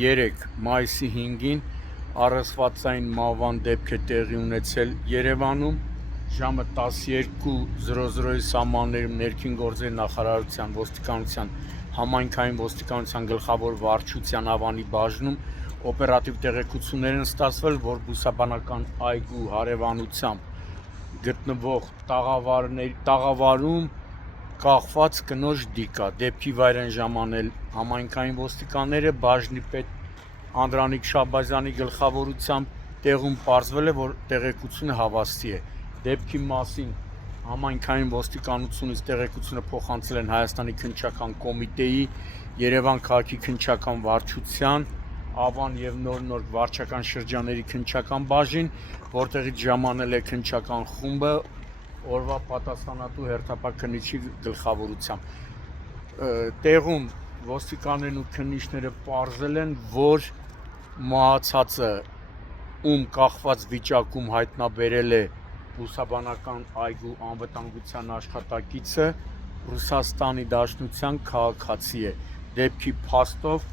3 մայիսի 5-ին առասվածային մահվան դեպք է տեղի ունեցել Երևանում, ժամը 12:00-ի սահմաններում ներքին գործերի նախարարության ոստիկանության համայնքային ոստիկանության գլխավոր վարչության Ավանի բաժնում օպերատիվ տեղեկություններ են ստացվել, որ բուսաբանական այգու հարևանությամբ գտնվող տաղավարում կախված կնոջ դիկա։ Դեպքի վայր են ժամանել համայնքային ոստիկանները բաժնի պետ Անդրանիկ Շահբազյանի գլխավորությամբ։ Տեղում պարզվել է, որ տեղեկությունը հավաստի է։ Դեպքի մասին համայնքային ոստիկանությունից տեղեկությունը փոխանցել են Հայաստանի քննչական կոմիտեի, Երևան քաղաքի քննչական վարչության, Ավան և Նոր վարչական շրջանների քննչական բաժին, որտեղից ժամանել է քննչական խումբը օրվա պատասխանատու հերթապահ քննիչի գլխավորությամբ։ Տեղում ոստիկաններն ու քննիչները պարզել են, որ մահացածը, ում կախված վիճակում հայտնաբերել է բուսաբանական այգու անվտանգության աշխատակիցը, Ռուսաստանի Դաշնության քաղաքացի է։ Դեպքի փաստով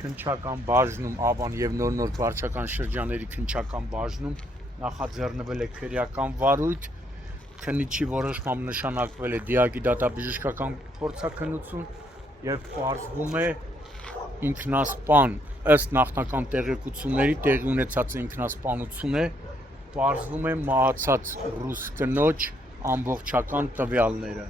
քննչական բաժնում Ավան և Նոր վարչական շրջանների քննչական բաժնում նախաձեռնվել է քրեական վարույթ, քննիչի որոշմամբ նշանակվել է դիակի դատաբժշկական փորձաքննություն և պարզվում է ինքնասպան, ըստ նախնական տեղեկությունների տեղի ունեցած ինքնասպանություն է, պարզվում է մահացած ռուս կնոջ ամբողջական տվյալները։